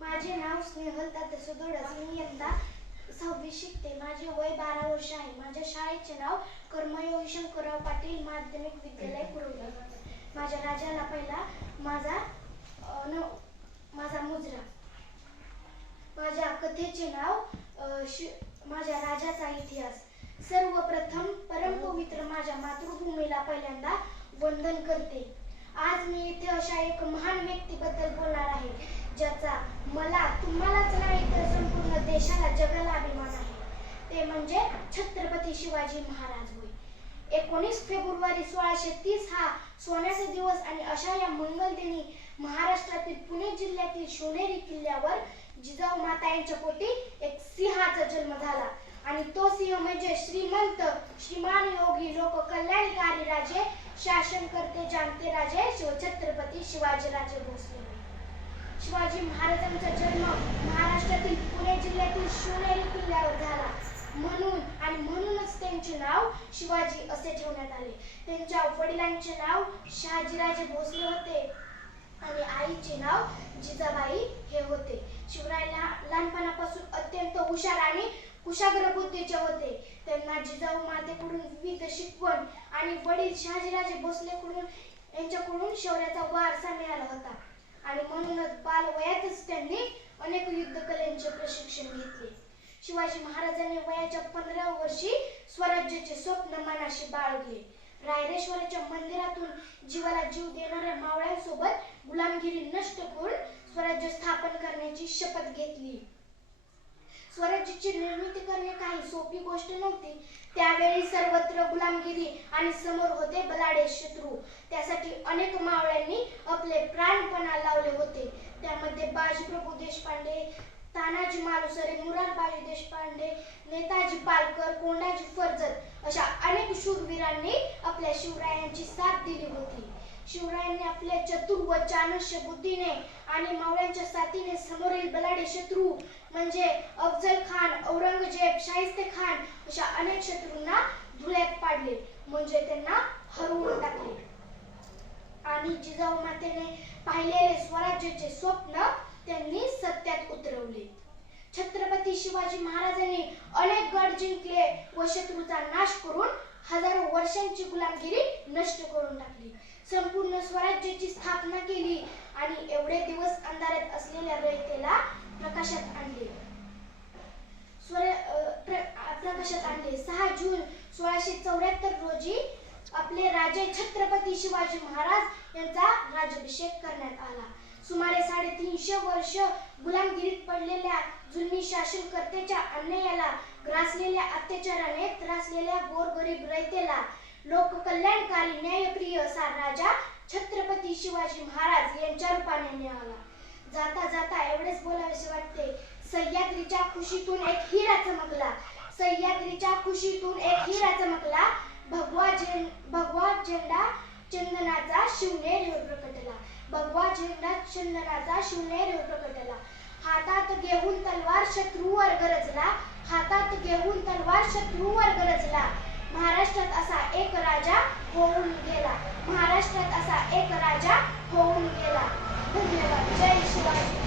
माझे नाव स्नेहल तात्यासो दोडस. मी यंदा 6वी शिकते. माझे वय 12 वर्ष आहे. माझ्या शाळेचे नाव कर्मयोगी शंकरराव पाटील माध्यमिक विद्यालय कुरवली. माझ्या राजाला पहिला माझा मुजरा. माझ्या कथेचे नाव माझ्या राजाचा इतिहास. सर्वप्रथम परमपवित्र माझ्या मातृभूमीला पहिल्यांदा वंदन करते. आज मी इथे अशा एक महान व्यक्तीबद्दल बोलणार आहे ज्याचा मला तुम्हालाच नाही तर संपूर्ण देशाला जगाला अभिमान आहे. ते म्हणजे छत्रपती शिवाजी महाराज होय. 19 फेब्रुवारी 1630 हा सोन्याचा दिवस आणि अशा या मंगलदिनी महाराष्ट्रातील पुणे जिल्ह्यातील शिवनेरी किल्ल्यावर जिजाऊ माता यांच्या पोटी एक सिंहाचा जन्म झाला आणि तो सिंह म्हणजे श्रीमंत श्रीमान योगी लोक कल्याणकारी राजे शासन करते जाणते राजे छत्रपती शिवाजीराजे भोसले. शिवाजी महाराजांचा जन्म महाराष्ट्रातील पुणे जिल्ह्यातील शिवनेरी किल्ल्यावर झाला म्हणूनच त्यांचे नाव शिवाजी असे ठेवण्यात आले. त्यांच्या वडिलांचे नाव शहाजीराजे भोसले होते आणि आईचे नाव जिजाबाई हे होते. शिवराय लहानपणापासून अत्यंत हुशार आणि कुशाग्र बुद्धीचे होते. त्यांना जिजाऊ मातेकडून विविध शिकवण आणि वडील शहाजीराजे भोसलेकडून यांच्याकडून शौर्याचा वारसा मिळाला होता आणि म्हणूनच बालवयातच त्यांनी अनेक युद्धकलेचे प्रशिक्षण घेतले. शिवाजी महाराजांनी वयाच्या 15व्या वर्षी स्वराज्याचे स्वप्न मनाशी बाळगले. रायरेश्वराच्या मंदिरातून जीवाला जीव देणाऱ्या मावळ्यांसोबत गुलामगिरी नष्ट करून स्वराज्य स्थापन करण्याची शपथ घेतली. स्वराज्याची निर्मिती करणे काही सोपी गोष्ट नव्हती. त्यावेळी सर्वत्र गुलामगिरी आणि समोर होते बलाढ्य शत्रू. त्यासाठी अनेक मावळ्यांनी आपले प्राणपणा लावले होते. त्यामध्ये बाजीप्रभू देशपांडे, तानाजी मालुसरे, मुरारबाजी देशपांडे, नेताजी पालकर, कोंडाजी फर्जंद अशा अनेक शूरवीरांनी आपल्या शिवरायांची साथ दिली होती. शिवरायांनी आपल्या चतुर व चाणक्य बुद्धीने आणि मावळ्यांच्या साथीने समोरील बलाढ्य शत्रू म्हणजे अफजल खान, औरंगजेब, शाहिस्ते खान अशा अनेक शत्रूंना धुळ्यात पाडले म्हणजे त्यांना हरवून टाकले आणि जिजाऊ मातेने पाहिलेले स्वराज्याचे स्वप्न त्यांनी सत्यात उतरवले. छत्रपती शिवाजी महाराजांनी अनेक गड जिंकले व शत्रूचा नाश करून हजारो वर्षांची गुलामगिरी नष्ट करून टाकली. संपूर्ण स्वराज्याची स्थापना केली आणि एवढे दिवस अंधारात असलेल्या रयतेला प्रकाशात आणले. 6 जून 1674 रोजी आपले राजे छत्रपती शिवाजी महाराज यांचा राज्याभिषेक करण्यात आला. सुमारे 350 वर्ष गुलामगिरीत पडलेल्या जुलमी शासनकर्त्याच्या अन्यायाला ग्रासलेल्या अत्याचाराने त्रासलेल्या गोरगरीब रयतेला लोककल्याणकारी न्यायप्रिय असा राजा छत्रपती शिवाजी महाराज यांच्या रूपाने मिळाला. जाता जाता एवढेच बोलावेसे वाटते. सह्याद्रीच्या खुशीतून एक हिरा चमकला. सह्याद्रीच्या खुशीतून एक हिरा चमकला. भगवा झेंडा चंदनाचा शिवनेरीवर प्रकटला. भगवा झेंडा चंदनाचा शिवनेरीवर प्रकटला. हातात घेऊन तलवार शत्रूवर गरजला. हातात घेऊन तलवार शत्रूवर गरजला. महाराष्ट्रात असा एक राजा होऊन गेला. महाराष्ट्रात असा एक राजा होऊन गेला. धन्यवाद. जय शिवाजी.